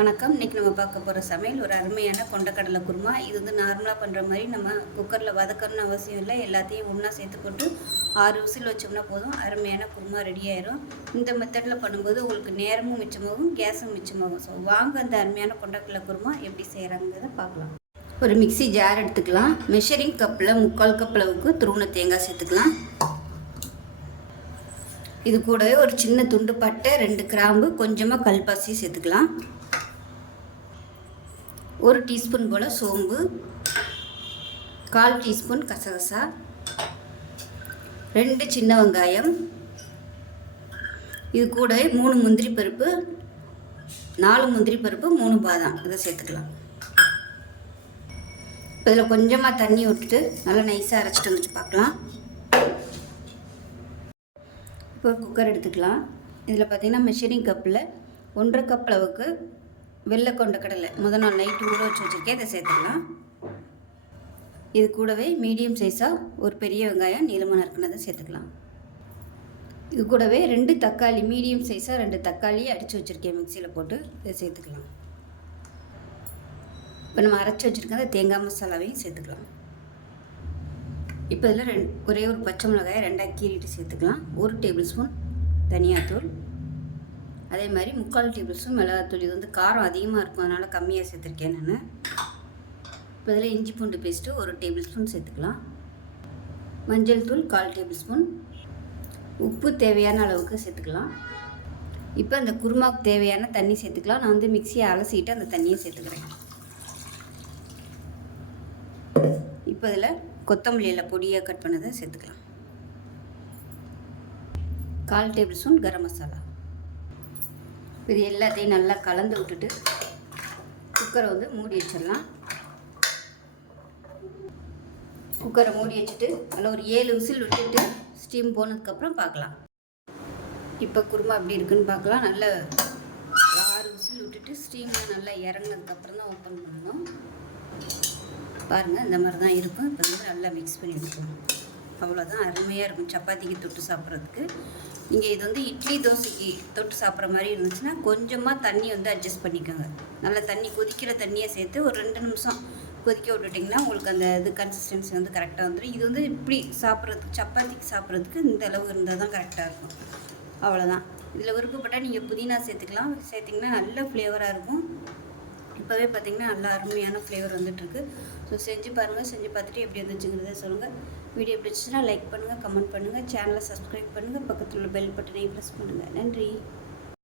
வணக்கம். இன்றைக்கி நம்ம பார்க்க போகிற சமையல் ஒரு அருமையான கொண்டக்கடலை குருமா. இது வந்து நார்மலாக பண்ணுற மாதிரி நம்ம குக்கரில் வதக்கணும்னு அவசியம் இல்லை. எல்லாத்தையும் ஒன்றா சேர்த்து போட்டு ஆறு விசில் வச்சோம்னா போதும். அருமையான குருமா ரெடி ஆயிரும். இந்த மெத்தடில் பண்ணும்போது உங்களுக்கு நேரமும் மிச்சமாகும் கேஸும் மிச்சமாகும். ஸோ வாங்க அந்த அருமையான கொண்டக்கடலை குருமா எப்படி செய்கிறாங்கிறத பார்க்கலாம். ஒரு மிக்ஸி ஜார் எடுத்துக்கலாம். மெஷரிங் கப்பில் முக்கால் கப் அளவுக்கு துருவன தேங்காய் சேர்த்துக்கலாம். இது கூடவே ஒரு சின்ன துண்டு பட்டை ரெண்டு கிராம்பு கொஞ்சமாக கல்பாசி சேர்த்துக்கலாம். ஒரு டீஸ்பூன் போல் சோம்பு கால் டீஸ்பூன் கசகசா ரெண்டு சின்ன வெங்காயம் இது கூடவே மூணு முந்திரி பருப்பு நாலு முந்திரி பருப்பு மூணு பாதாம். இதை சேர்த்துக்கலாம். இதில் கொஞ்சமாக தண்ணி விட்டுட்டு நல்லா நைஸாக அரைச்சிட்டு வந்துட்டு பார்க்கலாம். இப்போ குக்கர் எடுத்துக்கலாம். இதில் பார்த்தீங்கன்னா மெஷரிங் கப்பில் ஒன்றரை கப் அளவுக்கு வெள்ளை கொண்ட கடலை. முதல் நாள் நைட்டு ஊற வச்சு வச்சுருக்கேன். இதை சேர்த்துக்கலாம். இது கூடவே மீடியம் சைஸாக ஒரு பெரிய வெங்காயம் நீளமாக நறுக்குனதை சேர்த்துக்கலாம். இது கூடவே ரெண்டு தக்காளி மீடியம் சைஸாக ரெண்டு தக்காளி அடித்து வச்சுருக்கேன். மிக்சியில் போட்டு இதை சேர்த்துக்கலாம். இப்போ நம்ம அரைச்சி வச்சுருக்க அந்த தேங்காய் மசாலாவையும் சேர்த்துக்கலாம். இப்போ இதில் ரெண் ஒரே ஒரு பச்சை மிளகாயை ரெண்டாக கீறிட்டு சேர்த்துக்கலாம். ஒரு டேபிள் ஸ்பூன் தனியாத்தூள் அதே மாதிரி முக்கால் டேபிள் ஸ்பூன் மிளகாத்தூள் இது வந்து காரம் அதிகமாக இருக்கும் அதனால் கம்மியாக சேர்த்துருக்கேன் நான். இப்போ இதில் இஞ்சி பூண்டு பேஸ்ட்டு ஒரு டேபிள் ஸ்பூன் சேர்த்துக்கலாம். மஞ்சள் தூள் கால் டேபிள் ஸ்பூன் உப்பு தேவையான அளவுக்கு சேர்த்துக்கலாம். இப்போ அந்த குருமாவுக்கு தேவையான தண்ணி சேர்த்துக்கலாம். நான் வந்து மிக்சியை அலசிட்டு அந்த தண்ணியை சேர்த்துக்கிறேன். இப்போ இதில் கொத்தமல்லியில் பொடியாக கட் பண்ணதை சேர்த்துக்கலாம். கால் டேபிள் ஸ்பூன் கரம் மசாலா. இது எல்லாத்தையும் நல்லா கலந்து விட்டுட்டு குக்கரை வந்து மூடி வச்சிடலாம். குக்கரை மூடி வச்சுட்டு அதில் ஒரு ஏழு விசில் விட்டுட்டு ஸ்டீம் போனதுக்கப்புறம் பார்க்கலாம். இப்போ குருமா எப்படி இருக்குன்னு பார்க்கலாம். நல்ல ஆறு விசில் விட்டுட்டு ஸ்டீம்லாம் நல்லா இறங்கினதுக்கப்புறம் தான் ஓப்பன் பண்ணணும். பாருங்கள் இந்த மாதிரி தான் இருக்கும். இப்போ வந்து நல்லா மிக்ஸ் பண்ணி வச்சுக்கணும் அவ்வளோதான் அருமையாக இருக்கும். சப்பாத்திக்கு தொட்டு சாப்பிட்றதுக்கு. நீங்கள் இது வந்து இட்லி தோசைக்கு தொட்டு சாப்பிட்ற மாதிரி இருந்துச்சுன்னா கொஞ்சமாக தண்ணி வந்து அட்ஜஸ்ட் பண்ணிக்கோங்க. நல்லா தண்ணி கொதிக்கிற தண்ணியை சேர்த்து ஒரு ரெண்டு நிமிஷம் கொதிக்க விட்டுட்டிங்கன்னா உங்களுக்கு அந்த இது கன்சிஸ்டன்சி வந்து கரெக்டாக வந்துடும் இது வந்து இப்படி சாப்பிட்றதுக்கு சப்பாத்திக்கு சாப்பிட்றதுக்கு இந்த அளவு இருந்தால் தான் கரெக்டாக இருக்கும். அவ்வளோதான் இதில் விருப்பப்பட்டால் நீங்கள் புதினா சேர்த்துக்கலாம். சேர்த்திங்கன்னா நல்ல ஃப்ளேவராக இருக்கும். இப்போவே பார்த்தீங்கன்னா நல்லா அருமையான ஃப்ளேவர் வந்துட்டுருக்கு. ஸோ செஞ்சு பாருங்கள் செஞ்சு பார்த்துட்டு எப்படி வந்துச்சுங்கிறத சொல்லுங்கள் வீடியோ பிடிச்சிச்சுன்னா லைக் பண்ணுங்கள் கமெண்ட் பண்ணுங்கள் சேனலை சப்ஸ்கிரைப் பண்ணுங்கள் பக்கத்தில் உள்ள பெல் பட்டனையும் ப்ரெஸ் பண்ணுங்கள் நன்றி.